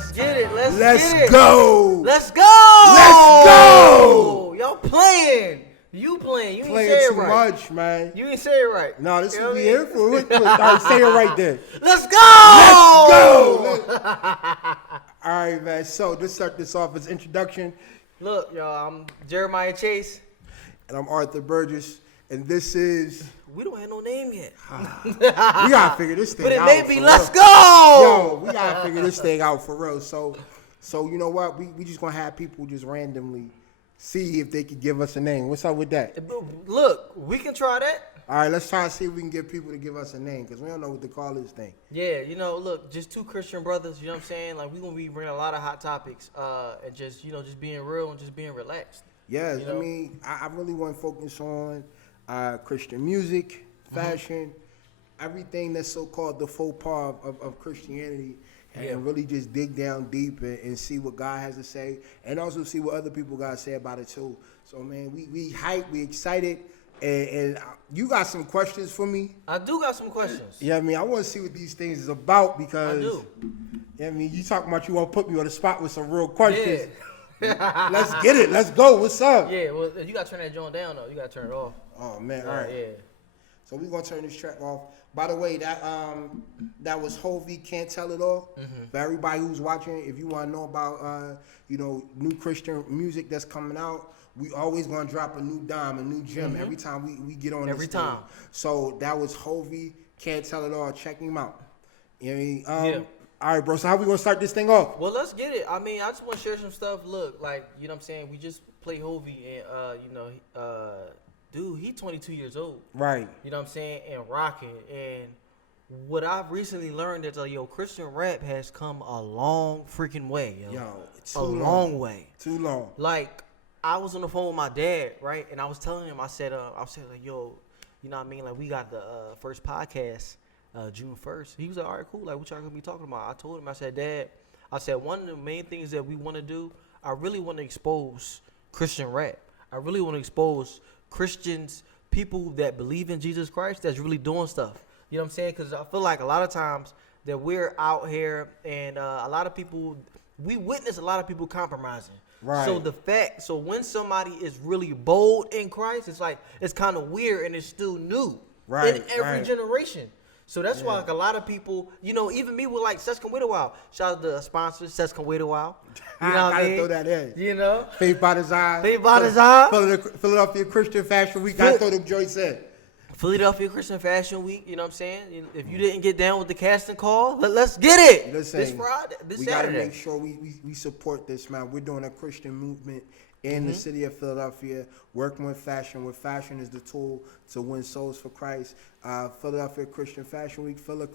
Let's get it. Let's Let's get it. go. Let's go. Let's go. Y'all playing. You playing. You ain't Playing say it too right. much, man. You ain't say it right. No, this You is know what we what I here mean? for. All right, say it right there. Let's go. Let's go. All right, man. So let's start this off as introduction. Look, y'all. I'm Jeremiah Chase. And I'm Arthur Burgess. And this is... We don't have no name yet. We gotta figure this thing out. But it may be for Let's real. Go. Yo, we gotta figure this thing out for real. So you know what? We just gonna have people just randomly see if they could give us a name. What's up with that? Look, we can try that. All right, let's try to see if we can get people to give us a name because we don't know what to call this thing. Yeah, look, just two Christian brothers, you know what I'm saying? Like, we're going to be bringing a lot of hot topics and just, just being real and just being relaxed. Yes, You know? I mean, I really want to focus on Christian music, fashion, everything that's so-called the faux pas of Christianity, and really just dig down deep and see what God has to say, and also see what other people got to say about it too. So, man, we hype, we excited, and you got some questions for me? I do got some questions. Yeah, I mean, I want to see what these things is about because, I do. Yeah, I mean, you talking about you want to put me on the spot with some real questions. Yeah. Let's get it. Let's go. What's up? Yeah, well, you got to turn that joint down, though. You got to turn it off. Oh, man. All right. Yeah. So we're going to turn this track off. By the way, that was Hovey, Can't Tell It All. For everybody who's watching, if you want to know about, new Christian music that's coming out, we always going to drop a new dime, a new gem every time we get on Every this thing. time. So that was Hovey, Can't Tell It All. Check him out. You know what I mean? Yeah. All right, bro. So how we going to start this thing off? Well, let's get it. I mean, I just want to share some stuff. Look, like, you know what I'm saying? We just play Hovey and, dude, he 22 years old. Right. You know what I'm saying? And rocking. And what I've recently learned is, Christian rap has come a long freaking way, yo. Too long way. Too long. Like, I was on the phone with my dad, right? And I was telling him, I said, like, yo, you know what I mean? Like, we got the first podcast June 1st. He was like, all right, cool. Like, what y'all gonna be talking about? I told him, I said, Dad, one of the main things that we want to do, I really want to expose Christian rap. I really want to expose Christians, people that believe in Jesus Christ, that's really doing stuff. You know what I'm saying? Because I feel like a lot of times that we're out here and a lot of people, we witness a lot of people compromising. Right. So when somebody is really bold in Christ, it's like, it's kind of weird and it's still new. Right, In every right. generation. So that's why, like, a lot of people, even me with, like, Sets Can Wait a While. Shout out to the sponsors, Sets Can Wait a While. You know what I mean? Throw that in. You know? Faith by Design. Faith by Design. Philadelphia Christian Fashion Week. I throw them joints in. Philadelphia Christian Fashion Week, you know what I'm saying? If you didn't get down with the casting call, let's get it. Listen, this Friday, this we Saturday. We got to make sure we support this, man. We're doing a Christian movement in the city of Philadelphia, working with fashion, where fashion is the tool to win souls for Christ. Philadelphia Christian Fashion Week, Phila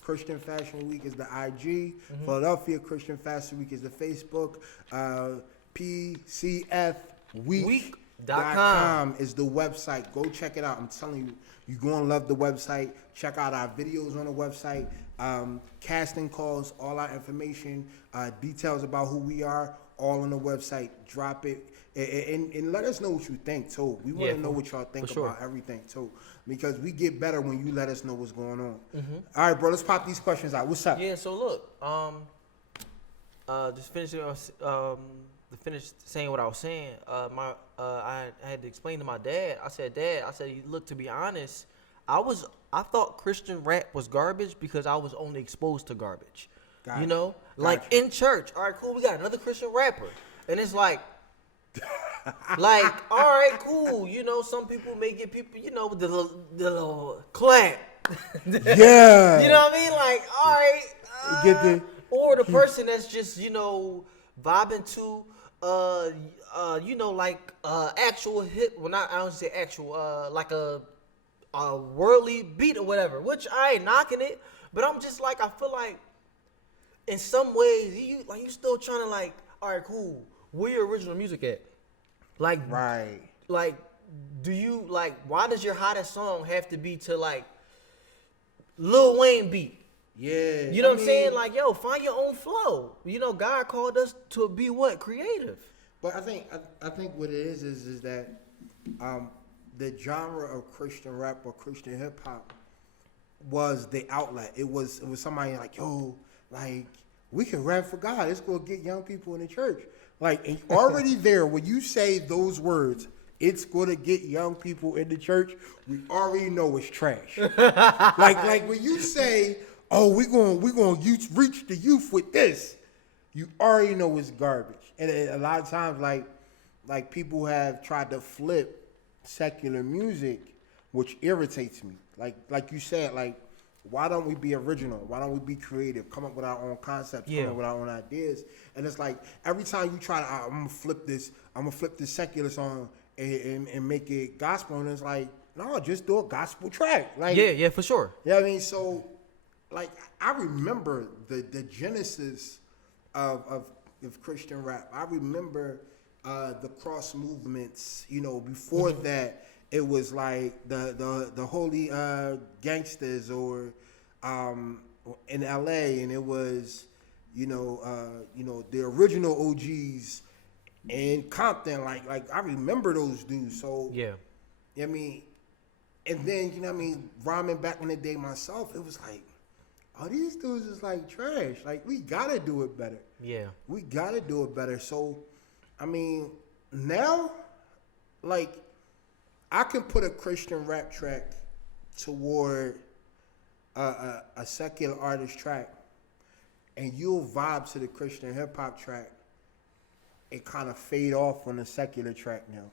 Christian Fashion Week is the IG. Philadelphia Christian Fashion Week is the Facebook. PCFweek.com is the website. Go check it out. I'm telling you, you're going to love the website. Check out our videos on the website. Casting calls, all our information, details about who we are, all on the website. Drop it and let us know what you think too. We want to know what y'all think about everything too, because we get better when you let us know what's going on. All right, bro, let's pop these questions out. What's up? Yeah, so look, just finishing finish saying what I was saying. I had to explain to my dad. I said, Dad, look, to be honest, I thought Christian rap was garbage because I was only exposed to garbage. Gotcha. Like in church. All right, cool. We got another Christian rapper, and it's like, all right, cool. Some people may get people, with the little clap. Yeah. You know what I mean? Like, all right. Get the or the person that's just, vibing to, actual hip. Well, I don't say actual, like a worldly beat or whatever. Which I ain't knocking it, but I'm just like, I feel like, in some ways, you still trying to, like, all right, cool. Where your original music at? Like, right. Like, do you, like, why does your hottest song have to be to, like, Lil Wayne beat? Yeah. You know what I'm saying? Like, yo, find your own flow. God called us to be what? Creative. But I think what it is that the genre of Christian rap or Christian hip hop was the outlet. It was somebody like, yo, like, we can rap for God. It's gonna get young people in the church. Like, and already there, when you say those words, it's gonna get young people in the church. We already know it's trash. like when you say, "Oh, we gonna reach the youth with this," you already know it's garbage. And a lot of times, like people have tried to flip secular music, which irritates me. Like you said, like, why don't we be original? Why don't we be creative? Come up with our own concepts, come up with our own ideas. And it's like every time you try to, I'm gonna flip this secular song and make it gospel, and it's like, no, just do a gospel track. Like, Yeah, for sure. you know what I mean? So, like, I remember the genesis of Christian rap. I remember the cross movements. You know, before that, it was like the holy gangsters, or in LA, and it was the original OGs in Compton. Like I remember those dudes. So Yeah. I mean, and then rhyming back in the day myself, it was like, oh, these dudes is like trash. Like, we gotta do it better. Yeah. We gotta do it better. So, I mean, now, like, I can put a Christian rap track toward a secular artist track, and you'll vibe to the Christian hip hop track and kind of fade off on the secular track now.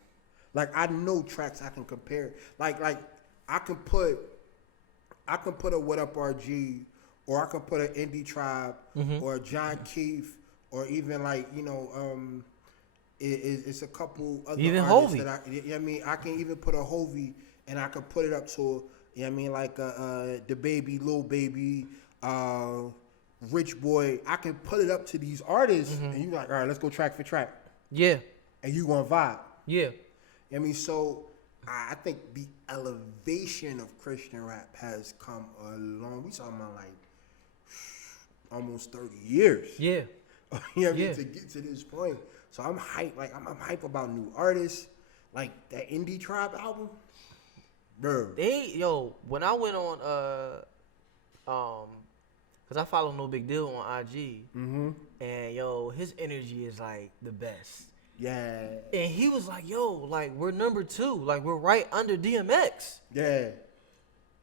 Like, I know tracks I can compare. Like I can put a What Up RG, or I can put an Indie Tribe, or a John Keith, or even it's a couple other even artists Hovey. I can even put a Hovey, and I can put it up to like the Baby, Lil Baby, Rich Boy. I can put it up to these artists, and you like, all right, let's go track for track. Yeah. And you gonna vibe. Yeah. So I think the elevation of Christian rap has come a long. We talking about like almost 30 years. Yeah. To get to this point. So I'm hyped. Like, I'm hyped about new artists, like that Indie Tribe album, bro. When I went on cause I follow No Big Deal on IG, and his energy is like the best. Yeah. And he was like, like, we're number 2, like, we're right under DMX. Yeah.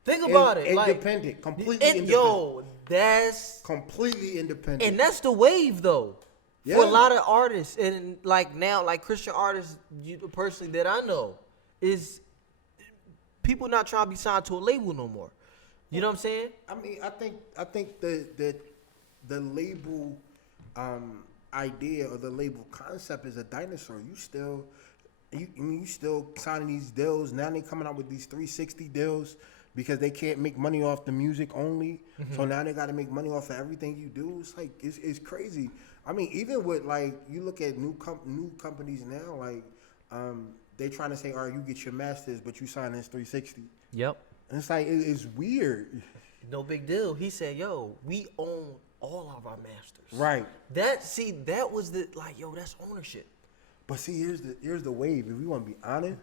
Think about it, independent, completely independent. That's completely independent, and that's the wave though. Yeah. For a lot of artists, and like now, like Christian artists, personally that I know, is people not trying to be signed to a label no more. You know what I'm saying? I mean, I think the label idea, or the label concept, is a dinosaur. You still signing these deals. Now they coming out with these 360 deals because they can't make money off the music only. So now they got to make money off of everything you do. It's like it's crazy. I mean, even with, like, you look at new companies now, like, they trying to say, all right, you get your masters, but you sign this 360. Yep. And it's like, it's weird. No Big Deal. He said, we own all of our masters. Right. That was that's ownership. But see, here's the wave. If we want to be honest,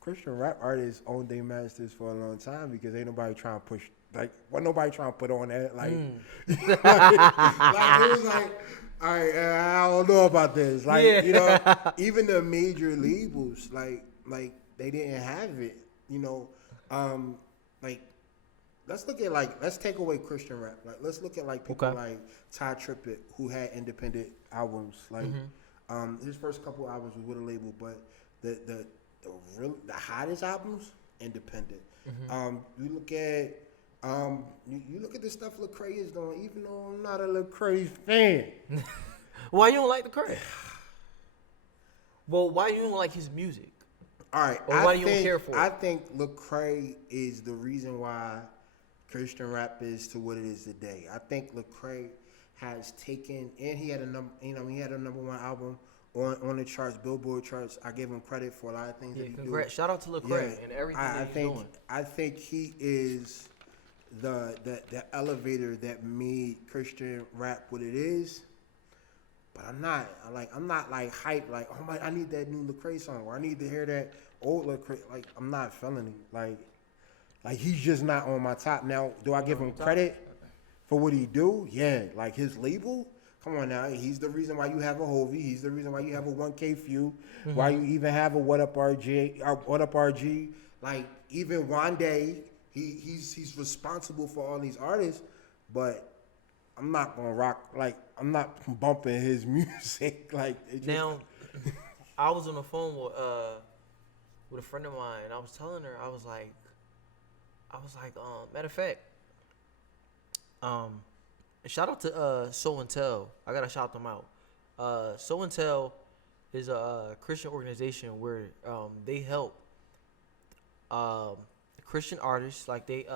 Christian rap artists own their masters for a long time, because ain't nobody trying to push, like, what nobody trying to put on that, like, like it was like, all right, I don't know about this. Like, even the major labels, like they didn't have it, like, let's take away Christian rap. Like, let's look at, like, people like Ty Trippett, who had independent albums. Like, his first couple albums was with a label, but the hottest albums, independent. You look at you look at the stuff Lecrae is doing, even though I'm not a Lecrae fan. Why you don't like Lecrae? Well, why you don't like his music? All right, or why you don't care for it? I think Lecrae is the reason why Christian rap is to what it is today. I think Lecrae has taken, and he had a number 1 album on the charts, Billboard charts. I give him credit for a lot of things that he congrats. do. Shout out to Lecrae and everything he's doing. I think he is the elevator that made Christian rap what it is. But I'm not hyped, like, oh my, I need that new Lecrae song, or I need to hear that old Lecrae. Like, I'm not feeling it. Like he's just not on my top. Now, do I give him credit for what he do? Yeah, like his label, Come on now. He's the reason why you have a Hovey. He's the reason why you have a 1K Few. Why you even have a What Up RG. Like even Wande, he's responsible for all these artists, but I'm not gonna rock. Like I'm not bumping his music. Like it just, Now, I was on the phone with a friend of mine, and I was telling her, I was like, matter of fact, shout out to So and Tell. I gotta shout them out. So and Tell is a Christian organization where they help Christian artists, like they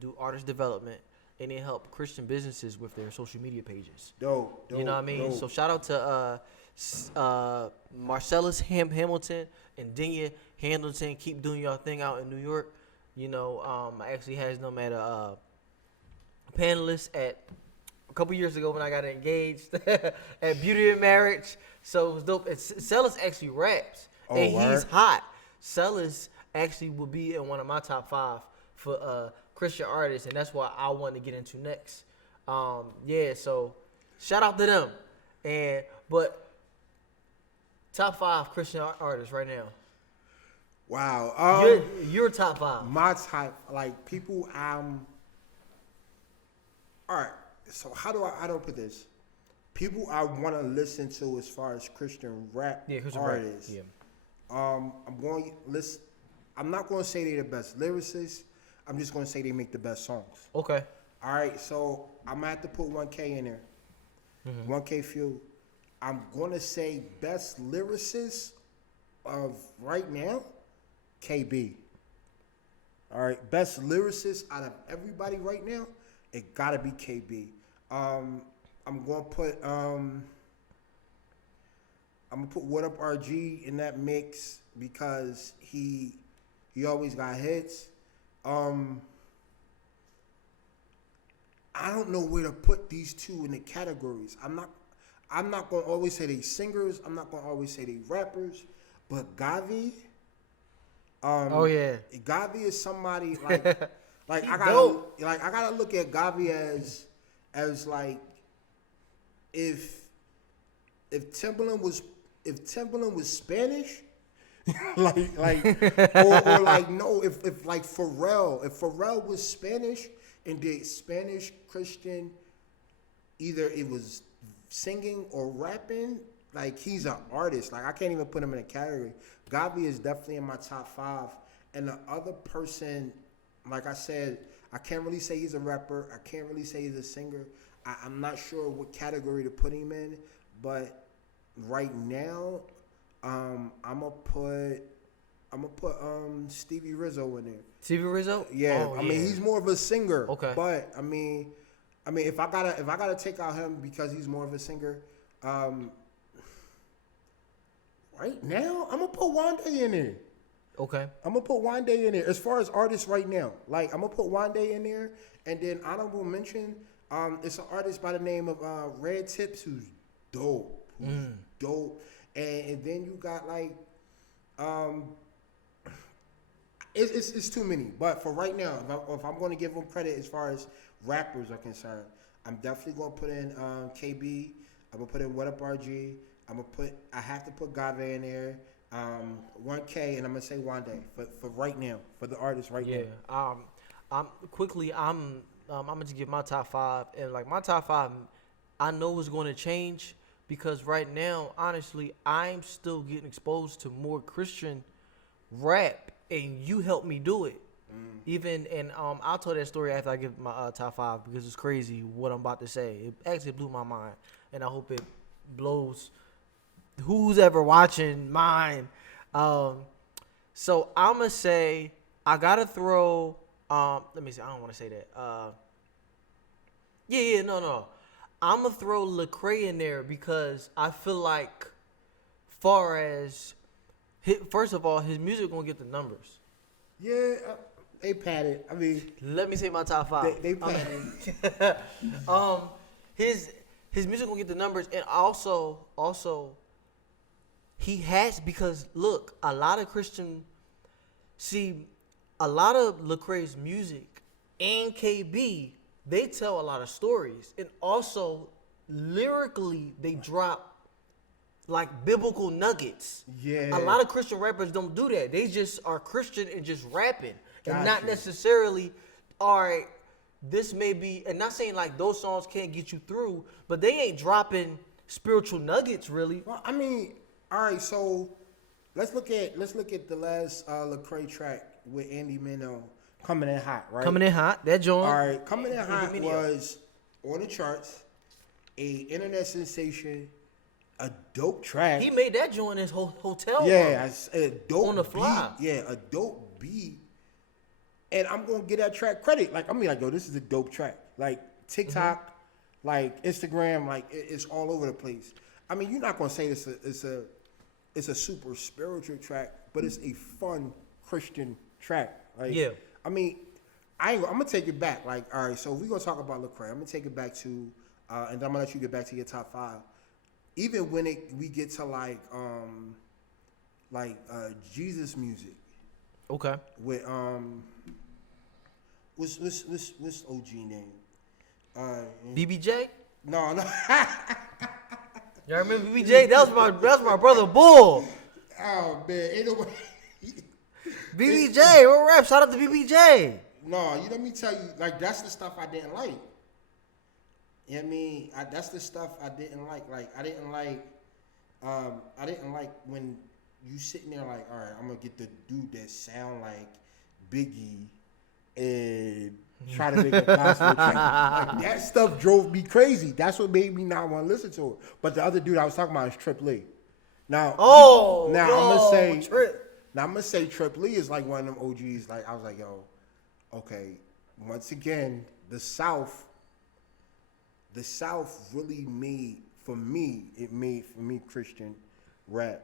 do artist development, and they help Christian businesses with their social media pages. dope. You know what I mean? Dope. So shout out to Marcellus Hamilton and Dinya Hamilton. Keep doing your thing out in New York. You know, I actually had them at a panelist at a couple years ago when I got engaged at Beauty and Marriage. So it was dope. And Sellers actually raps, Oh, and word? he's hot. Sellers actually will be in one of my top 5 for Christian artists, and that's what I want to get into next. Yeah, so shout out to them. But top 5 Christian artists right now. Wow. Your top 5. My type, like people. All right. So how do I put this? People I want to listen to as far as Christian rap Christian rap, artists. yeah. I'm going to list. I'm not going to say they're the best lyricists. I'm just going to say they make the best songs. Okay. All right. So I'm gonna have to put 1K in there. 1K Few. I'm going to say best lyricist of right now, KB. All right, best lyricist out of everybody right now, it gotta be KB. I'm gonna put What Up RG in that mix because he always got hits. I don't know where to put these two in the categories. I'm not gonna always say they singers. I'm not gonna always say they rappers, but Gavi. Oh yeah. Gavi is somebody like like He I gotta look at Gavi as like if Timbaland was Spanish, like or like no if like Pharrell was Spanish and did Spanish Christian, either it was singing or rapping, like he's an artist. Like I can't even put him in a category. Gavi is definitely in my top 5. And the other person, like I said, I can't really say he's a rapper. I can't really say he's a singer. I'm not sure what category to put him in. But right now, I'm gonna put Stevie Rizzo in there. Stevie Rizzo? Yeah, Oh, I mean he's more of a singer. Okay. But I mean if I gotta take out him because he's more of a singer, right now I'm gonna put Wande in there. Okay. I'm gonna put Wande in there. As far as artists right now, like I'm gonna put Wande in there, and then honorable mention, it's an artist by the name of Red Tips who's dope, dope, and then you got like, it's too many. But for right now, if I'm gonna give them credit as far as rappers are concerned, I'm definitely gonna put in KB. I'm gonna put in What Up RG. I have to put Gavi in there. 1K, and I'm gonna say Wande for right now, for the artist right now. Yeah. I'm gonna just give my top 5, and like my top 5, I know it's going to change because right now, honestly, I'm still getting exposed to more Christian rap, and you helped me do it. Even and I'll tell that story after I give my top 5 because it's crazy what I'm about to say. It actually blew my mind, and I hope it blows who's ever watching mine. So I'm gonna say I gotta throw. Let me see. I don't want to say that. No. I'm gonna throw Lecrae in there because I feel like, far as first of all, his music gonna get the numbers. Yeah, they padded. I mean, Let me say my top 5. they padded. His music gonna get the numbers, and also he has, because look, a lot of Lecrae's music and KB, they tell a lot of stories, and also lyrically they drop like biblical nuggets. Yeah. A lot of Christian rappers don't do that. They just are Christian and just rapping, and not Gotcha. necessarily, all right, this may be, and not saying like those songs can't get you through, but they ain't dropping spiritual nuggets really. Well, I mean, all right. So let's look at the last Lecrae track with Andy Mineo, Coming In Hot, right? Coming in hot, that joint. All right, Coming In Hot Mineo. was on the charts, a internet sensation, a dope track. He made that joint in his hotel Yeah, room. a dope On the fly. beat. Yeah, a dope beat. And I'm gonna give that track credit. Like, I'm like, yo, this is a dope track. Like TikTok, like Instagram, like it's all over the place. I mean, you're not gonna say it's a super spiritual track, but it's a fun Christian track. Like, Yeah. I mean, I'm gonna take it back. Like, all right, so we're gonna talk about Lecrae. I'm gonna take it back to, and I'm gonna let you get back to your top 5. Even when we get to like Jesus music Okay. with what's OG name? BBJ. No. Y'all remember BBJ? That's my brother Bull. Oh man, ain't no way. BBJ, what rap? Shout out to BBJ. No, let me tell you, like that's the stuff I didn't like. You know what I mean? That's the stuff I didn't like. Like I didn't like when you sitting there like, all right, I'm gonna get the dude that sound like Biggie and try to make a gospel track. Like that stuff drove me crazy. That's what made me not want to listen to it. But the other dude I was talking about is Trip Lee. Now, I'm gonna say Trip. Now I'm gonna say Trip Lee is like one of them OGs. Like I was like, yo, okay. Once again, the South really made for me Christian rap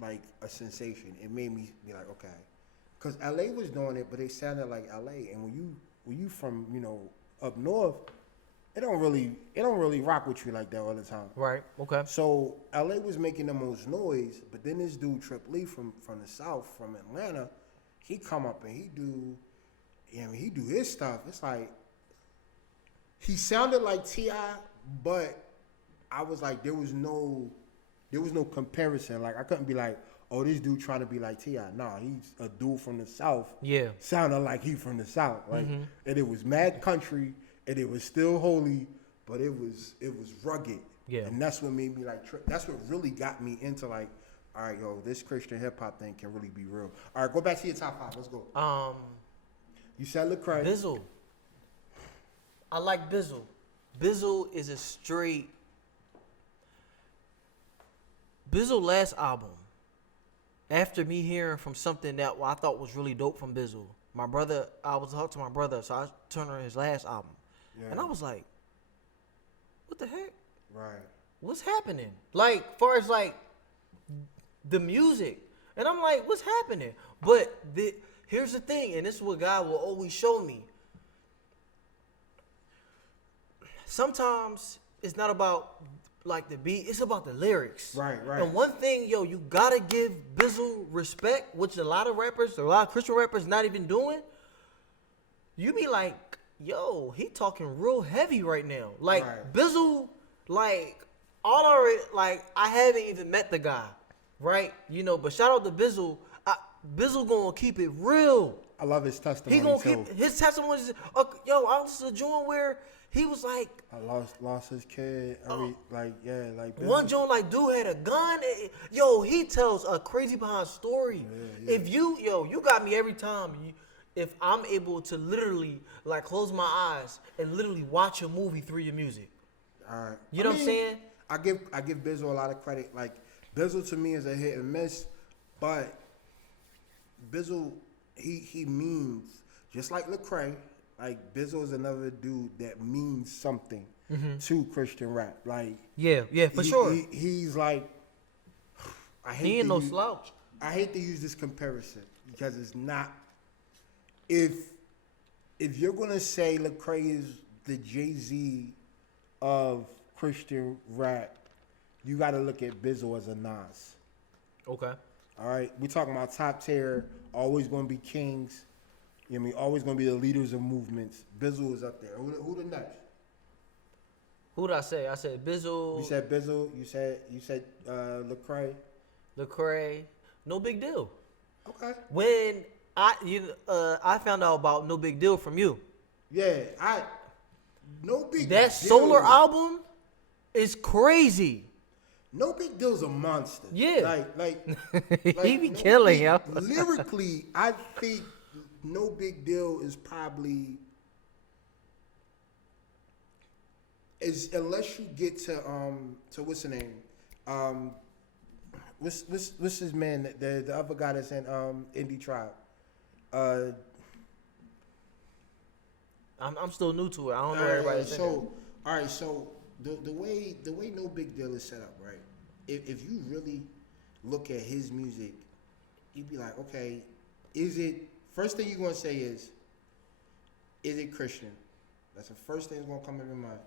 like a sensation. It made me be like, okay, because LA was doing it, but it sounded like LA. And when you from up north, it don't really rock with you like that all the time. Right. Okay. So LA was making the most noise, but then this dude Trip Lee from the South, from Atlanta, he come up and he do his stuff. It's like he sounded like T.I., but I was like there was no comparison. Like I couldn't be like, oh, this dude trying to be like T.I. Nah, he's a dude from the South. Yeah. Sounded like he from the South. Like and it was mad country and it was still holy, but it was rugged. Yeah. And that's what made me like that's what really got me into like, all right, yo, this Christian hip hop thing can really be real. All right, go back to your top 5. Let's go. You said Lecrae. Bizzle. I like Bizzle. Bizzle is a straight. Bizzle last album. After me hearing from something that I thought was really dope from Bizzle, I was talking to my brother, so I turned on his last album, and I was like, "What the heck? Right. What's happening?" Like, far as like the music, and I'm like, "What's happening?" But here's the thing, and this is what God will always show me. Sometimes it's not about like the beat, it's about the lyrics. Right. And one thing, you gotta give Bizzle respect, which a lot of Christian rappers not even doing. You be like, yo, he talking real heavy right now. Like Bizzle, like I haven't even met the guy, right? But shout out to Bizzle. Bizzle gonna keep it real. I love his testimony. He gonna keep his testimony. I was a joint where he was like, I lost his kid. One joint like dude had a gun. He tells a crazy behind story. Yeah. If you got me every time. If I'm able to literally like close my eyes and literally watch a movie through your music. All right. You know what I'm saying? I give Bizzle a lot of credit. Like Bizzle to me is a hit and miss, but Bizzle he means just like Lecrae. Like Bizzle is another dude that means something to Christian rap. Like for sure. He's like he ain't no slouch. I hate to use this comparison because it's not. If you're gonna say Lecrae is the Jay-Z of Christian rap, you got to look at Bizzle as a Nas. Okay. All right, we talking about top tier, always gonna be kings. Always gonna be the leaders of movements. Bizzle is up there. Who the next? Who did I say? I said Bizzle. You said Bizzle. You said Lecrae. Lecrae. No Big Deal. Okay. When I found out about No Big Deal from you. Yeah, no big That deal. Solar album is crazy. No Big Deal's a monster. Yeah. He be No killing, Big- yo. Lyrically, I think No Big Deal is probably unless you get to what's the name? What's his man? The other guy that's in Indie Tribe. I'm still new to it. I don't know everybody's saying. So all right, so the way No Big Deal is set up, right? If you really look at his music, you'd be like, okay, is it? First thing you're gonna say is it Christian? That's the first thing that's gonna come in your mind.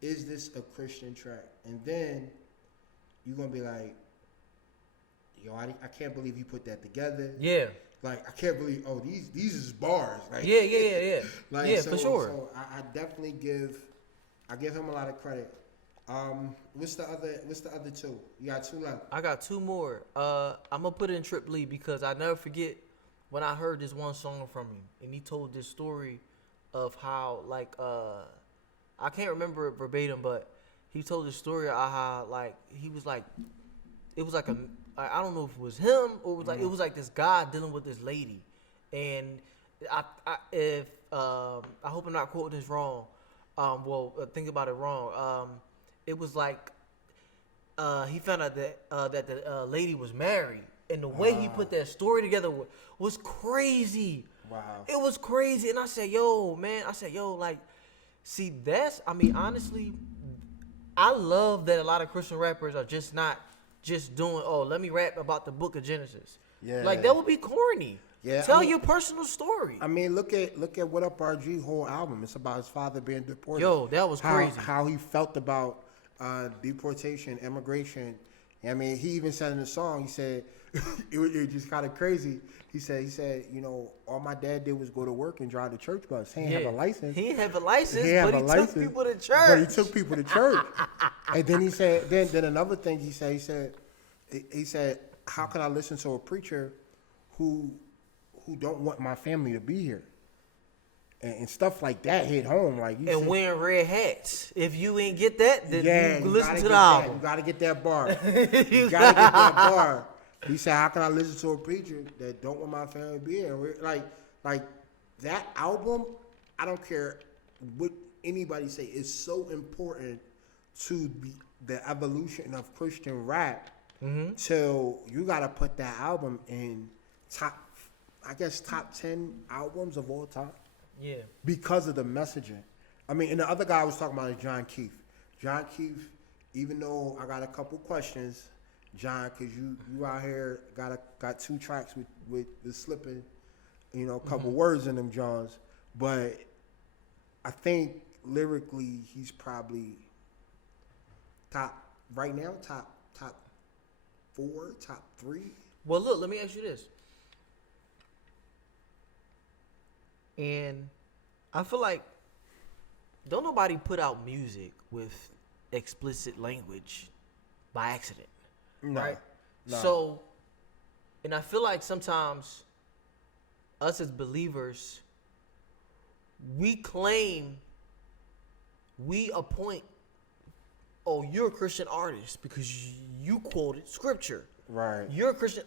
Is this a Christian track? And then you're gonna be like, yo, I can't believe you put that together. Yeah. Like, I can't believe, these is bars. Like, Yeah. like, yeah, so, for sure. So I definitely give him a lot of credit. What's the other two? You got two left. I got two more. I'm gonna put in Trip Lee because I never forget when I heard this one song from him, and he told this story of how I can't remember it verbatim, but he told this story of how he was like, it was like I don't know if it was him or it was like it was like this guy dealing with this lady, and I hope I'm not quoting this wrong. Think about it wrong. It was like he found out that the lady was married, and the way he put that story together was crazy. Wow. It was crazy, and I said, "Yo, man," see, honestly, I love that a lot of Christian rappers are just not just doing, let me rap about the book of Genesis. Yeah. Like, that would be corny. Yeah, Tell your personal story. I mean, look at What Up RG whole album. It's about his father being deported. Yo, that was crazy. How he felt about deportation, immigration. I mean, he even said in the song, he said, it was just kind of crazy. He said, you know, all my dad did was go to work and drive the church bus. He didn't have a license. He didn't have a license, Took people to church. But he took people to church. And then he said, then another thing he said, how can I listen to a preacher who don't want my family to be here? And stuff like that hit home. Like, you and said, wearing red hats. If you ain't get that, then yeah, you listen gotta to get the album. You gotta get that bar. You gotta get that bar. He said, how can I listen to a preacher that don't want my family to be here? Like that album, I don't care what anybody say, it's so important to the evolution of Christian rap. So you gotta put that album in top 10 albums of all time. Yeah. Because of the messaging. I mean, and the other guy I was talking about is John Keefe. John Keefe, even though I got a couple questions, John, because you out here got 2 tracks with slipping, you know, a couple words in them, Johns. But I think lyrically he's probably top 4, top 3. Well, look, let me ask you this. And I feel like don't nobody put out music with explicit language by accident. No. Right? No. So, and I feel like sometimes us as believers, we appoint, you're a Christian artist because you quoted scripture. Right. You're a Christian,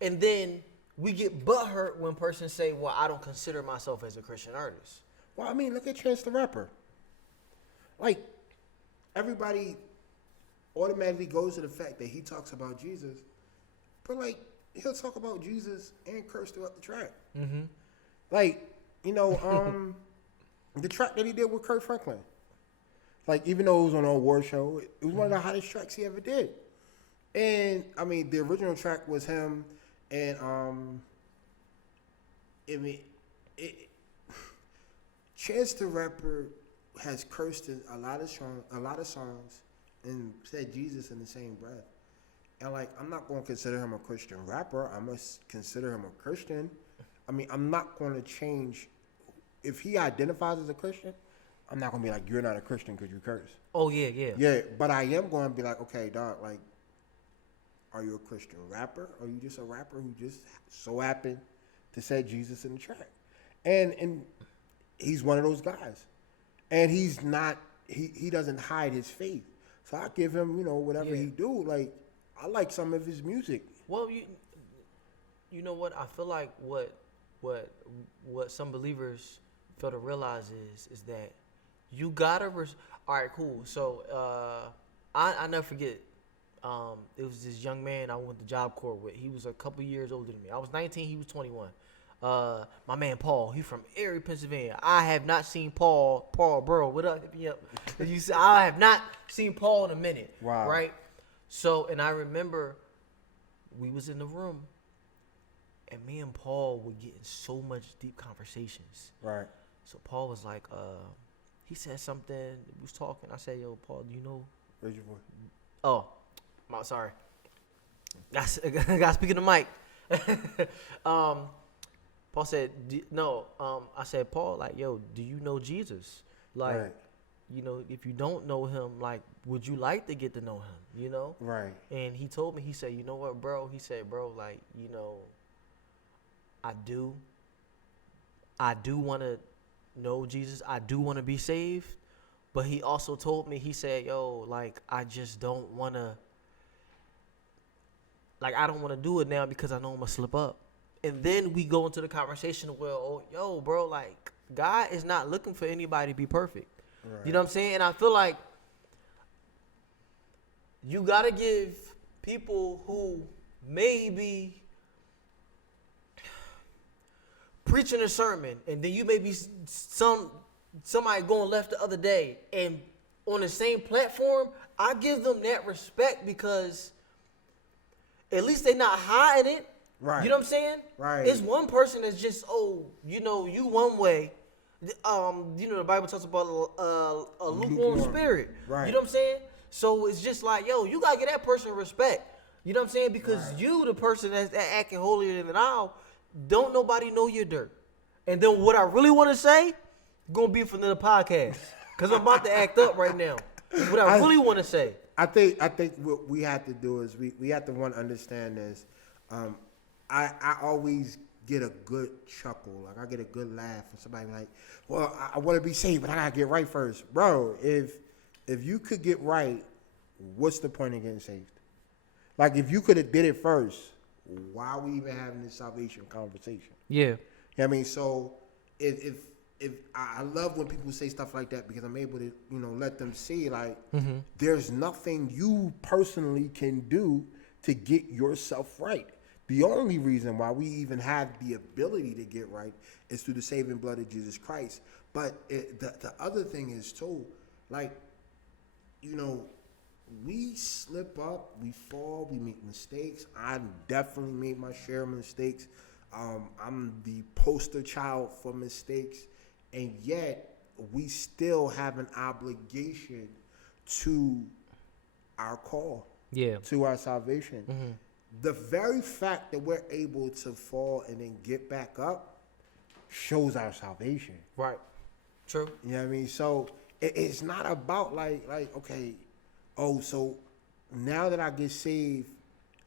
and then we get butthurt when persons say, well, I don't consider myself as a Christian artist. Well, I mean, look at Chance the Rapper. Like, everybody automatically goes to the fact that he talks about Jesus, but he'll talk about Jesus and curse throughout the track. Mm-hmm. The track that he did with Kirk Franklin. Even though it was on an award show, it was one of the hottest tracks he ever did. And I mean, the original track was him, and Chance the Rapper has cursed in a lot of songs and said Jesus in the same breath. And I'm not going to consider him a Christian rapper. I must consider him a Christian. I mean, I'm not going to change. If he identifies as a Christian, I'm not gonna be like, you're not a Christian because you curse. Oh yeah, yeah. Yeah, but I am going to be like, okay, dog, like, are you a Christian rapper? Or are you just a rapper who just so happened to say Jesus in the track? And he's one of those guys. And he's not, he doesn't hide his faith. So I give him, whatever he do. Like, I like some of his music. Well, you know what? I feel like what some believers fail to realize is that you gotta. All right, cool. So I never forget. It was this young man I went to Job Corps with. He was a couple years older than me. I was 19. He was 21. My man Paul. He from Erie, Pennsylvania. I have not seen Paul, bro. What up? Hit me up. You see, I have not seen Paul in a minute. Wow. Right. So, and I remember we was in the room, and me and Paul were getting so much deep conversations. Right. So Paul was like, he said something. We was talking. I said, "Yo, Paul, do you know?" Raise your voice. Oh, sorry. Got speaking to Mike. Paul said, "No." I said, "Paul, like, yo, do you know Jesus? Like, Right. If you don't know him, like, would you like to get to know him? Right. And he told me, he said, "You know what, bro?" He said, "Bro, like, I do want to know Jesus. I do want to be saved." But he also told me, he said, "Yo, like, I just don't want to, like, I don't want to do it now because I know I'm going to slip up." And then we go into the conversation of, well, oh, yo, bro, like, God is not looking for anybody to be perfect. Right. You know what I'm saying? And I feel like you got to give people who may be preaching a sermon, and then you may be somebody going left the other day, and on the same platform, I give them that respect because at least they're not hiding it. Right. You know what I'm saying? Right. It's one person that's just, you one way. The Bible talks about a lukewarm spirit. Right. You know what I'm saying? So it's just like, yo, you gotta give that person respect. You know what I'm saying? Because you, the person that's acting holier than thou, don't nobody know your dirt. And then what I really want to say, gonna be for the podcast, because I'm about to act up right now. What I really want to say. I think what we have to do is we have to understand this. I always get a good chuckle, like I get a good laugh when somebody like, well, I want to be saved, but I gotta get right first, bro. If you could get right, what's the point of getting saved? Like, if you could have did it first, why are we even having this salvation conversation? Yeah. You know what I mean? So if I love when people say stuff like that, because I'm able to, let them see, like, there's nothing you personally can do to get yourself right. The only reason why we even have the ability to get right is through the saving blood of Jesus Christ. But the other thing is, too, like, we slip up, we fall, we make mistakes. I definitely made my share of mistakes. I'm the poster child for mistakes. And yet, we still have an obligation to our call, to our salvation. Mm-hmm. The very fact that we're able to fall and then get back up shows our salvation. Right. True. You know what I mean? So it's not about like, okay, so now that I get saved,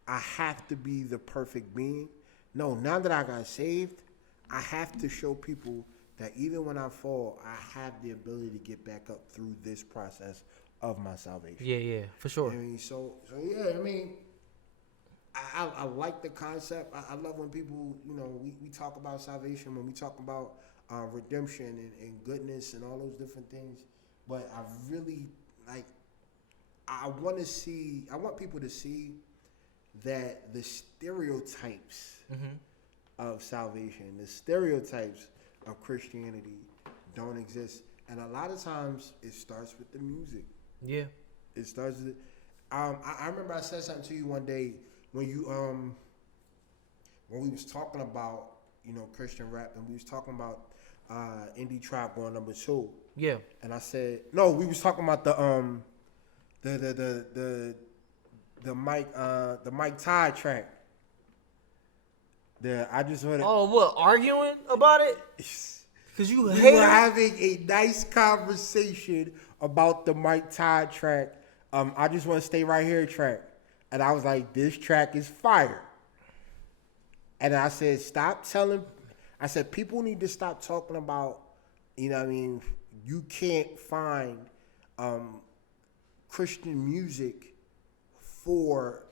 I have to be the perfect being. No, now that I got saved, I have to show people that even when I fall, I have the ability to get back up through this process of my salvation. Yeah, for sure. You know what I mean? So yeah, I mean, I like the concept. I love when people, we talk about salvation, when we talk about redemption and goodness and all those different things. But I really, I want people to see that the stereotypes of salvation, the stereotypes of Christianity don't exist. And a lot of times it starts with the music. Yeah. It starts with, I remember I said something to you one day when you, when we was talking about, Christian rap, and we was talking about Indie Trap going #2. Yeah. And I said, no, we was talking about the Mike Todd track. I just heard it. Oh, what, arguing about it? Cause you We hate were him. having a nice conversation about the Mike Todd track. I just want to stay right here track. And I was like, this track is fire. And I said, I said, people need to stop talking about, you know what I mean, you can't find Christian music for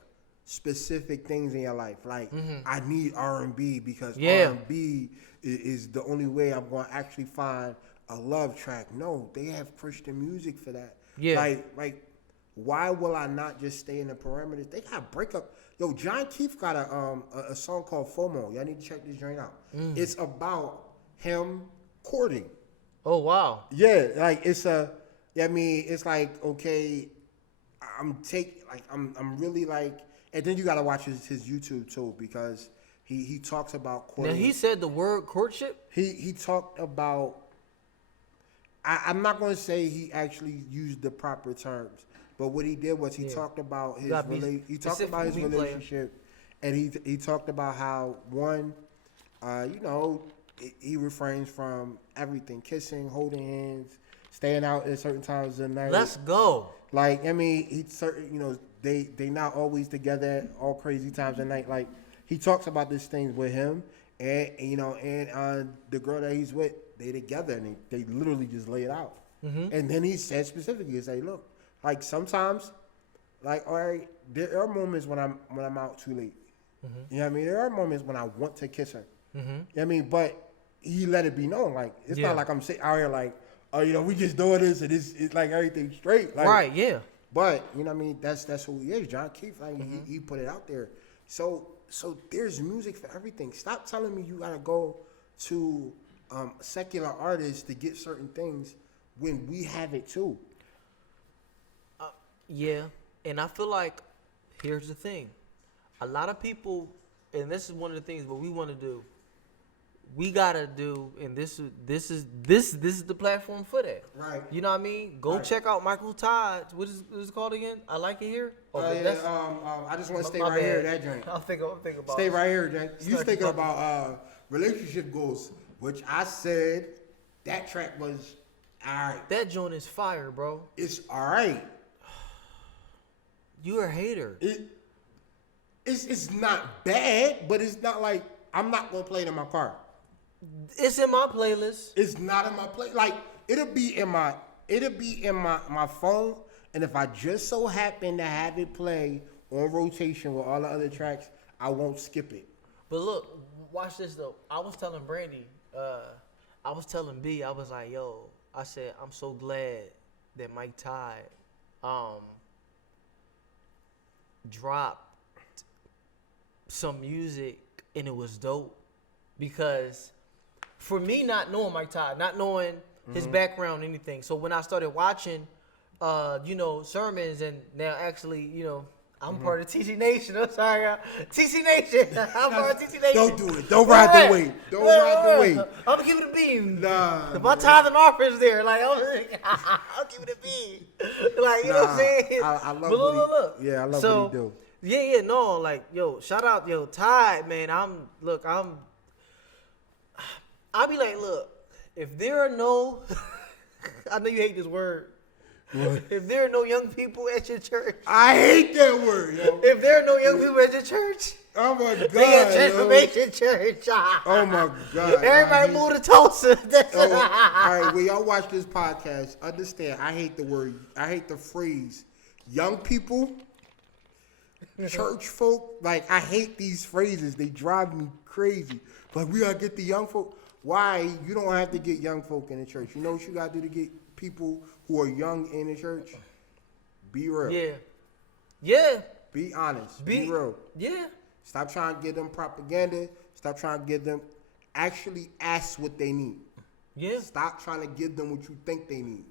specific things in your life. Like, I need R&B because R&B is the only way I'm going to actually find a love track. No, they have Christian music for that. Yeah. Like, why will I not just stay in the parameters? They got breakup. Yo, John Keith got a song called FOMO. Y'all need to check this joint out. It's about him courting. Oh wow. Yeah, like it's it's like, okay, I'm really like, and then you gotta watch his YouTube too, because he talks about Now courting. he said the word courtship. He talked about. I'm not gonna say he actually used the proper terms, but what he did was he talked about his relationship, and he talked about how one, he refrains from everything, kissing, holding hands, staying out at certain times of the night. Let's go. Like, I mean, they not always together at all crazy times of night. Like, he talks about these things with him, and the girl that he's with, they together, and they literally just lay it out. And then he said specifically, he said, look, like sometimes, like, all right, there are moments when I'm out too late. You know what I mean? There are moments when I want to kiss her. You know what I mean? But he let it be known. Like, it's not like I'm sitting out here like, oh, we just doing this and it's like everything's straight. Like, Right, yeah. But, you know what I mean? That's who he is. John Keith, like, he put it out there. So there's music for everything. Stop telling me you got to go to secular artists to get certain things when we have it too. Yeah, and I feel like here's the thing. A lot of people, and this is one of the things what we want to do. We gotta do, and this is the platform for that. Right. You know what I mean? Go check out Michael Todd. What is it called again? I Like It Here. I just want to stay my right here, bad. that joint. I'm thinking about. Stay right here, Jack. You Start thinking talking. about relationship goals, which I said that track was all right. That joint is fire, bro. It's all right. You're a hater. It's not bad, but it's not like I'm not gonna play it in my car. It's in my playlist. It's not in my play. Like it'll be in my phone, and if I just so happen to have it play on rotation with all the other tracks, I won't skip it. But look, watch this though. I was telling Brandy, I was telling B, I was like, yo, I said, I'm so glad that Mike Todd dropped some music and it was dope. Because for me not knowing Mike Todd, not knowing his background, anything. So when I started watching sermons, and now actually, I'm part of TC Nation. I'm sorry, TC Nation. I'm part of TC Nation. Don't do it. Don't ride the wave. Don't ride the wave. I'm gonna give it a beam. Nah. My tithe and offerings there. Like, I'll give it a beam. Like, you know what I'm saying? I love But what he- yeah, I love what he do. Yeah, no, like, yo, shout out, Todd, man. I'll be like, look, if there are no, I know you hate this word. What? If there are no young people at your church, I hate that word, yo. if there are no young people at your church, Oh my God, they at yo. Transformation Church. Oh my God. Everybody move to Tulsa. That's All right, when y'all watch this podcast, understand I hate the phrase young people, church folk. Like, I hate these phrases. They drive me crazy. Like, we gotta get the young folk. Why? You don't have to get young folk in the church. You know what you gotta do to get people who are young in the church? Be real. Yeah. Be honest. Be real. Yeah. Stop trying to give them propaganda. Stop trying to give them. Actually ask what they need. Yeah. Stop trying to give them what you think they need.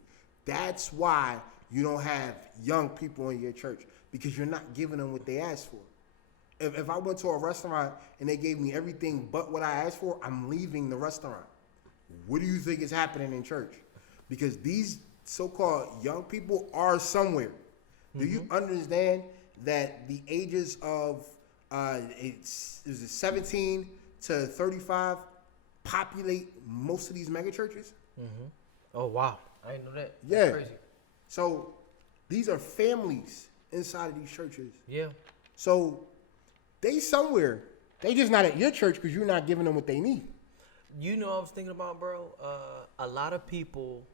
That's why you don't have young people in your church, because you're not giving them what they asked for. If I went to a restaurant and they gave me everything but what I asked for, I'm leaving the restaurant. What do you think is happening in church? Because these so-called young people are somewhere. Do you understand that the ages of 17 to 35, populate most of these mega churches. Oh wow, I didn't know that. Yeah. That's crazy. So these are families inside of these churches. Yeah. So they somewhere. They just not at your church because you're not giving them what they need. You know what I was thinking about, bro? A lot of people.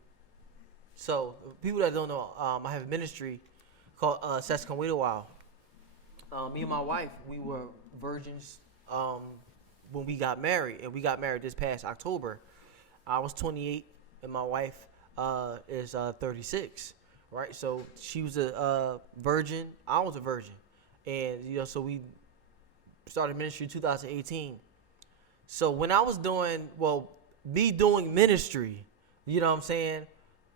So people that don't know, I have a ministry called Sesconwidowal. Me and my wife, we were virgins when we got married, and we got married this past October. I was 28, and my wife is 36, right? So she was a virgin, I was a virgin, and so we started ministry in 2018. So when I was doing ministry, you know what I'm saying,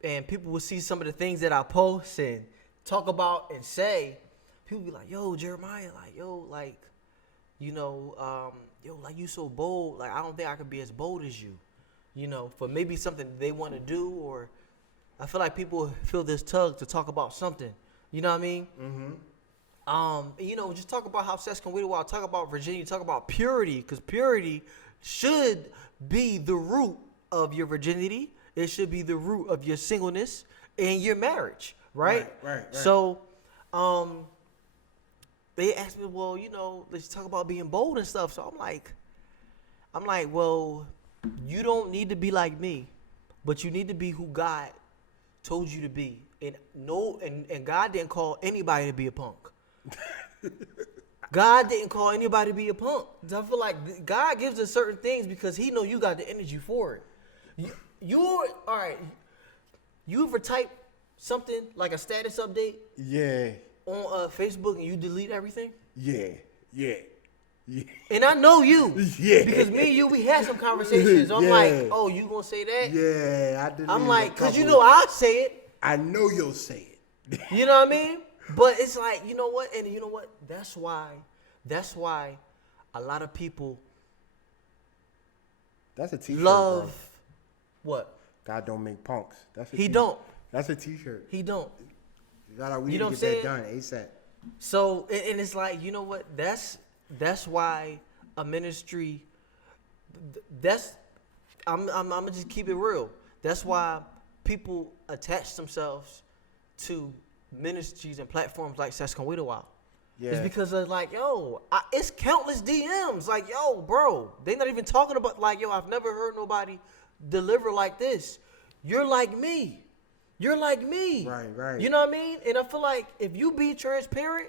and people would see some of the things that I post and talk about and say, people be like, yo, Jeremiah, like, yo, like, like, you so bold. Like, I don't think I could be as bold as you, for maybe something they want to do, or I feel like people feel this tug to talk about something. You know what I mean? Just talk about how Sesconwidowal, talk about virginity, talk about purity, because purity should be the root of your virginity. It should be the root of your singleness and your marriage, right? Right. So, they asked me, well, let's talk about being bold and stuff. So I'm like, well, you don't need to be like me, but you need to be who God told you to be. And God didn't call anybody to be a punk. God didn't call anybody to be a punk. I feel like God gives us certain things because he know you got the energy for it. You're all right. You ever type something like a status update? Yeah. On Facebook and you delete everything? Yeah. And I know you. Yeah. Because me and you, we had some conversations. I'm like, oh, you gonna say that? Yeah, I did. I'm like, because I'll say it. I know you'll say it. You know what I mean? But it's like, you know what? And you know what? That's why a lot of people That's a t-shirt, love bro. What? God don't make punks. He don't. That's a t-shirt. He don't. We need to get that done ASAP. So, and it's like, you know what? That's why a ministry. I'm gonna just keep it real. That's why people attach themselves to ministries and platforms like Sesconwidowal. Yeah. It's because of like, it's countless DMs. Like, yo, bro, they not even talking about like, yo, I've never heard nobody deliver like this. You're like me. You're like me. Right. You know what I mean? And I feel like if you be transparent,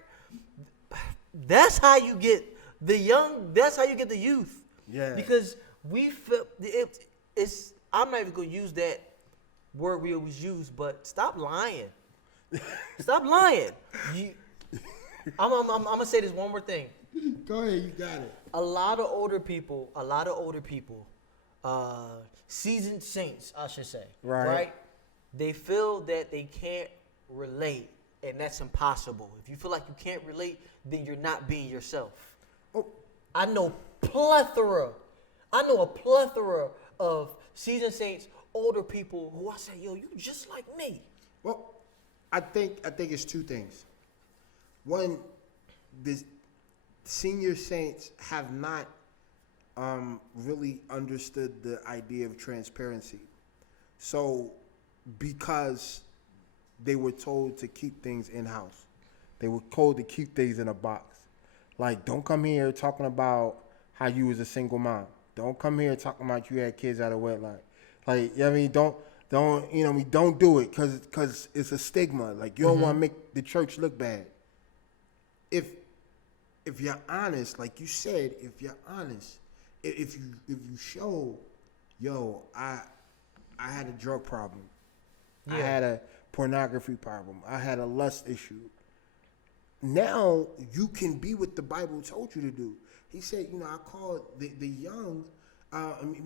that's how you get the young. That's how you get the youth. Yeah. Because we feel it's. I'm not even gonna use that word we always use, but stop lying. Stop lying. I'm gonna say this one more thing. Go ahead, you got it. A lot of older people, seasoned saints, I should say, right? They feel that they can't relate, and that's impossible. If you feel like you can't relate, then you're not being yourself. Oh. I know a plethora of seasoned saints, older people who I say, yo, you just like me. Well, I think it's two things. One, the senior saints have not really understood the idea of transparency. So, because they were told to keep things in-house, they were told to keep things in a box. Like, don't come here talking about how you was a single mom. Don't come here talking about you had kids out of wedlock. Like, you know what I mean? Don't do it because it's a stigma. Like, you don't want to make the church look bad. If you're honest, like you said, if you're honest, if you show, yo, I had a drug problem. Yeah. I had a pornography problem. I had a lust issue. Now you can be what the Bible told you to do. He said, I called the young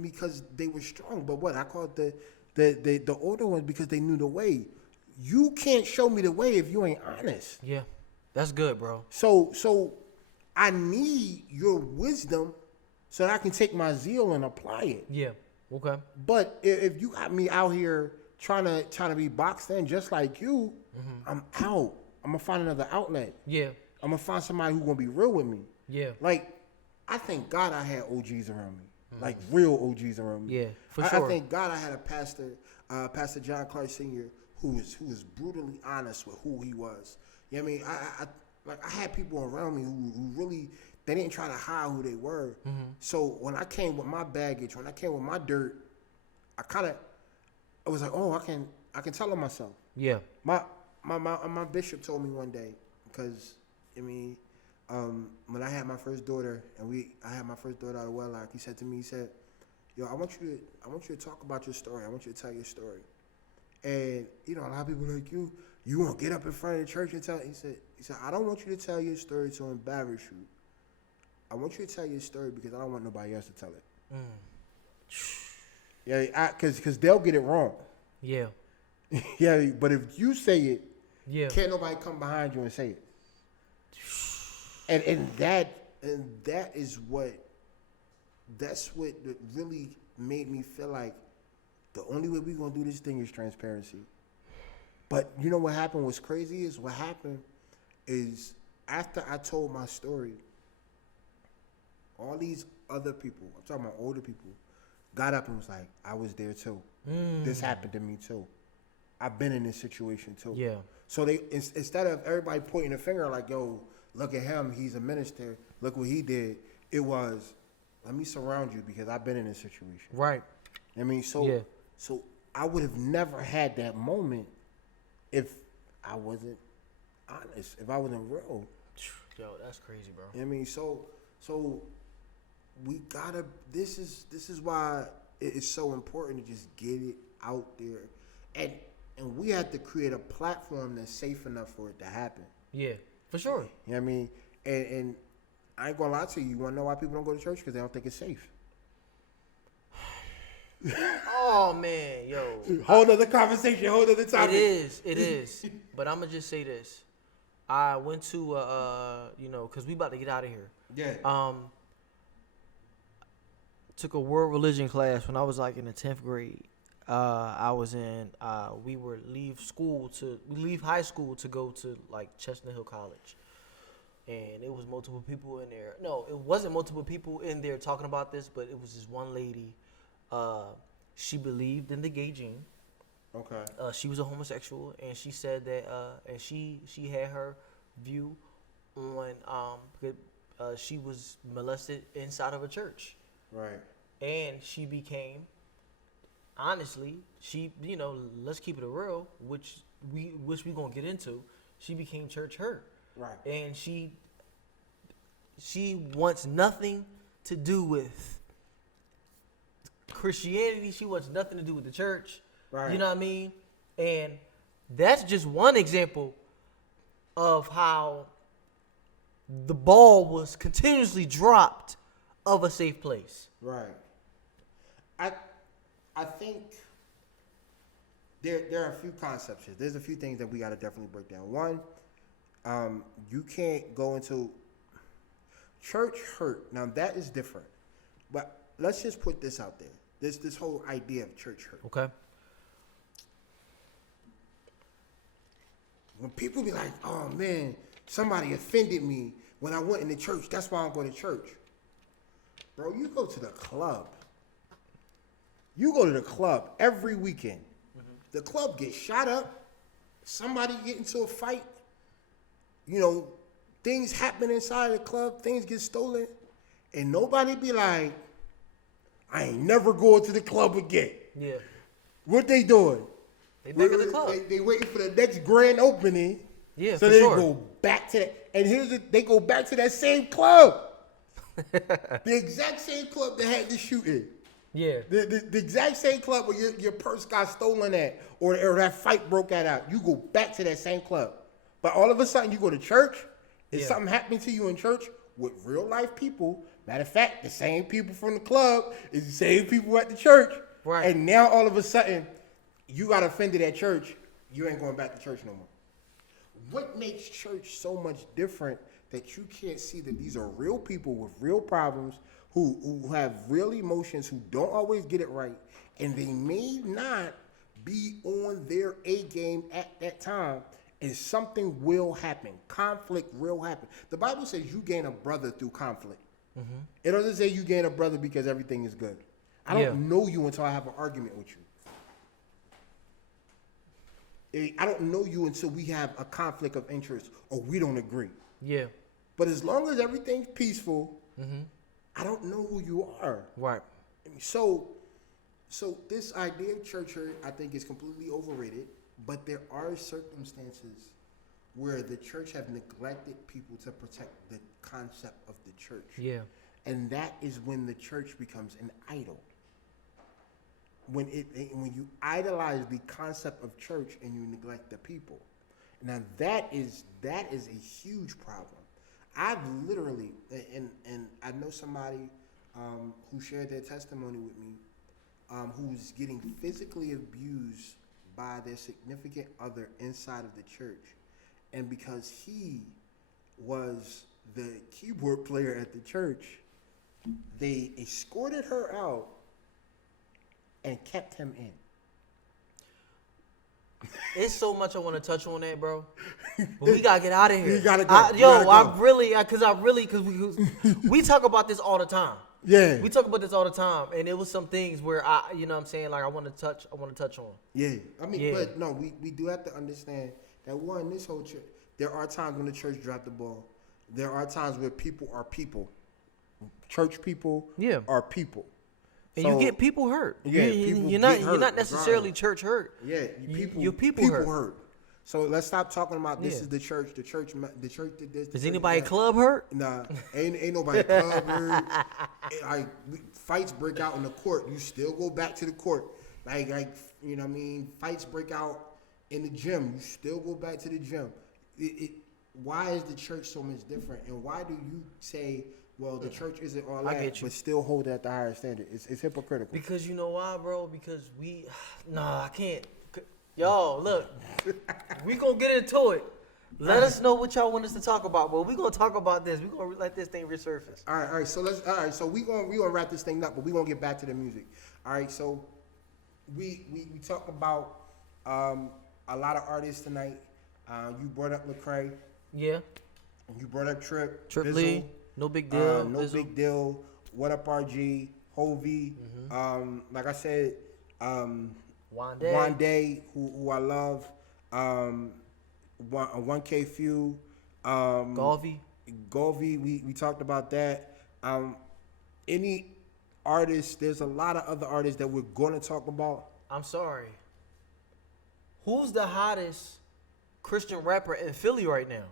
because they were strong. But what? I called the older ones because they knew the way. You can't show me the way if you ain't honest. Yeah, that's good, bro. So I need your wisdom so that I can take my zeal and apply it. Yeah. Okay. But if you got me out here trying to be boxed in just like you, I'm out. I'm gonna find another outlet. Yeah. I'm gonna find somebody who's gonna be real with me. Yeah. Like, I thank God I had OGs around me. like real OGs around me. Yeah, for I sure. thank God I had a pastor, Pastor John Clark Sr., who was brutally honest with who he was. You know what I mean? I had people around me who really, they didn't try to hide who they were. So when I came with my baggage, when I came with my dirt, I was like, oh, I can tell on myself. Yeah. My bishop told me one day, because I mean, when I had my first daughter I had my first daughter out of wedlock, he said to me, he said, yo, I want you to talk about your story. I want you to tell your story. And you know, a lot of people are like, you won't get up in front of the church and tell. He said, I don't want you to tell your story to embarrass you. I want you to tell your story because I don't want nobody else to tell it. Yeah, because they'll get it wrong. Yeah. Yeah, but if you say it, Yeah. can't nobody come behind you and say it. And that's what really made me feel like the only way we're gonna do this thing is transparency. But you know what happened? What's crazy is what happened is after I told my story, all these other people, I'm talking about older people, got up and was like, I was there too. This happened to me too. I've been in this situation too. Yeah. So they instead of everybody pointing a finger like, yo, look at him, he's a minister, look what he did, it was, let me surround you because I've been in this situation. Right. I mean, so I would have never had that moment if I wasn't honest, if I wasn't real. Yo, that's crazy, bro. I mean, so we gotta. This is why it's so important to just get it out there, and we have to create a platform that's safe enough for it to happen. Yeah, for sure. You know what I mean? And I ain't gonna lie to you. You wanna know why people don't go to church? Because they don't think it's safe. Oh man, yo. Whole other conversation, whole other topic. It is. But I'm gonna just say this. I went to cause we about to get out of here. Yeah. Took a world religion class when I was like in the 10th grade. I was in. We would leave high school to go to like Chestnut Hill College, and it was multiple people in there. No, it wasn't multiple people in there talking about this, but it was this one lady. She believed in the gay gene. Okay. She was a homosexual, and she said that, and she had her view on she was molested inside of a church. Right. And she became, honestly, let's keep it real, which we gonna get into. She became church hurt. Right. And she wants nothing to do with Christianity. She wants nothing to do with the church. Right. You know what I mean? And that's just one example of how the ball was continuously dropped of a safe place. Right. I think there are a few concepts here. There's a few things that we got to definitely break down. One, you can't go into church hurt. Now that is different. But let's just put this out there. This whole idea of church hurt. Okay. When people be like, oh man, somebody offended me when I went in the church. That's why I'm going to church. Bro, you go to the club. You go to the club every weekend. Mm-hmm. The club gets shot up. Somebody get into a fight. You know, things happen inside the club. Things get stolen. And nobody be like, I ain't never going to the club again. Yeah. What they doing? They back in the club. They waiting for the next grand opening. Yeah, so for they sure. go back to that. And they go back to that same club. The exact same club that had the shooting. Yeah. The exact same club where your purse got stolen at or that fight broke out. You go back to that same club. But all of a sudden you go to church, and something happening to you in church with real life people. Matter of fact, the same people from the club is the same people at the church. Right. And now all of a sudden, you got offended at church, you ain't going back to church no more. What makes church so much different that you can't see that these are real people with real problems who have real emotions, who don't always get it right, and they may not be on their A game at that time, and something will happen. Conflict will happen. The Bible says you gain a brother through conflict. It doesn't say you gain a brother because everything is good. I don't know you until I have an argument with you. I don't know you until we have a conflict of interest or we don't agree. Yeah. But as long as everything's peaceful, I don't know who you are. Right. So this idea of church hurt, I think, is completely overrated. But there are circumstances where the church have neglected people to protect the concept of the church. Yeah. And that is when the church becomes an idol. When you idolize the concept of church and you neglect the people. Now that is a huge problem. I've literally, and I know somebody who shared their testimony with me, who's getting physically abused by their significant other inside of the church. And because he was the keyboard player at the church, they escorted her out and kept him in. It's so much I want to touch on that, bro. But we gotta get out of here. You gotta go. Because we talk about this all the time. Yeah. We talk about this all the time, and it was some things where you know what I'm saying, like I want to touch on. Yeah. I mean, but no, we do have to understand that one, this whole church, there are times when the church dropped the ball. There are times where people are people. Church people are people. And you get people hurt. Yeah, you're not necessarily church hurt. Yeah, people hurt. So let's stop talking about this is the church. The church did this. Is anybody club hurt? Nah, ain't nobody club hurt. Fights break out in the court. You still go back to the court. Like you know what I mean? Fights break out in the gym. You still go back to the gym. Why is the church so much different? And why do you say, well, the church isn't all that, but still hold it at the higher standard? It's hypocritical. Because you know why, bro? Because I can't. Yo, look, we gonna get into it. Let us know what y'all want us to talk about, but we gonna talk about this. We gonna let this thing resurface. All right. So we gonna wrap this thing up, but we gonna get back to the music. All right. So we talk about a lot of artists tonight. You brought up Lecrae. Yeah. You brought up Trip Bizzle, Lee. No Big Deal. Big Deal. What Up RG. Hovey. Like I said, Wande, who I love. 1K Few. Galvey, we talked about that. Any artists, there's a lot of other artists that we're going to talk about. I'm sorry. Who's the hottest Christian rapper in Philly right now?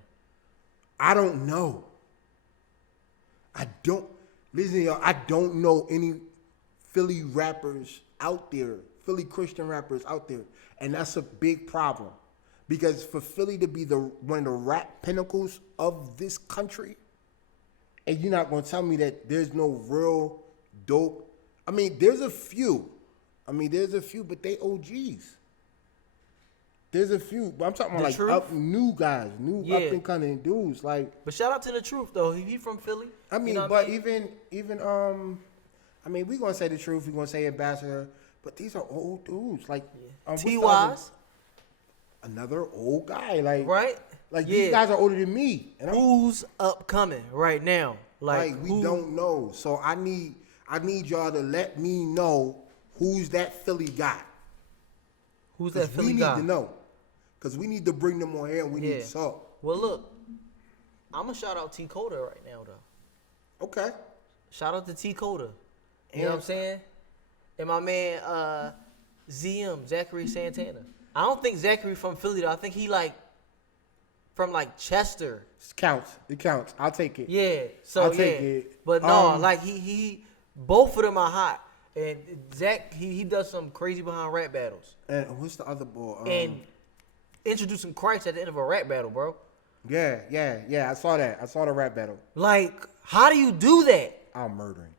I don't know. Listen, y'all, I don't know any Philly rappers out there, Philly Christian rappers out there. And that's a big problem. Because for Philly to be one of the rap pinnacles of this country, and you're not going to tell me that there's no real dope. I mean, there's a few, but they OGs. There's a few, but I'm talking about new guys, up and coming dudes. But shout out to The Truth though. He from Philly. I mean, but even we gonna say The Truth. We gonna say Ambassador, but these are old dudes. T-Wise, another old guy. Right. These guys are older than me. And who's upcoming right now? We don't know. So I need y'all to let me know who's that Philly guy. Who's that Philly guy? We need to know. Because we need to bring them on here and we need to talk. Well, look, I'm going to shout out T. Coda right now, though. Okay. Shout out to T. Coda. You know what I'm saying? And my man, ZM, Zachary Santana. I don't think Zachary from Philly, though. I think he, from, Chester. It counts. I'll take it. Yeah. So, I'll take it. But no, he both of them are hot. And Zach, he does some crazy behind rap battles. And what's the other boy? And introducing Christ at the end of a rap battle, bro. Yeah. I saw that. I saw the rap battle. How do you do that? I'm murdering.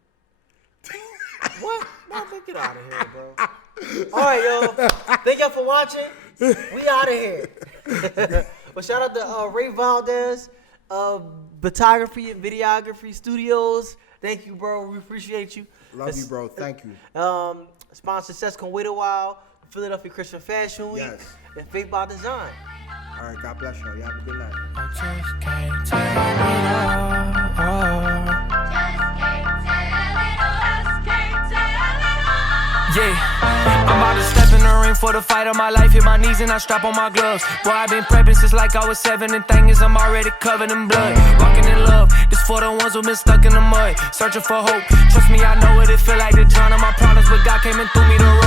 What? Man, get out of here, bro. All right, yo. Thank y'all for watching. We out of here. But shout out to Ray Valdez, Photography and Videography Studios. Thank you, bro. We appreciate you. Love you, bro. Thank you. Sponsor Sets Can Wait a While, Philadelphia Christian Fashion Week, and Faith by Design. All right, God bless y'all. Y'all have a good night. I just can't take it all. Yeah, I'm about to step in the ring for the fight of my life. Hit my knees and I strap on my gloves. Boy, I've been prepping since like I was 7. And thing is, I'm already covered in blood. Walking in love, this for the ones who been stuck in the mud. Searching for hope. Trust me, I know what it feel like to drown in my problems, but God came and threw me the rope.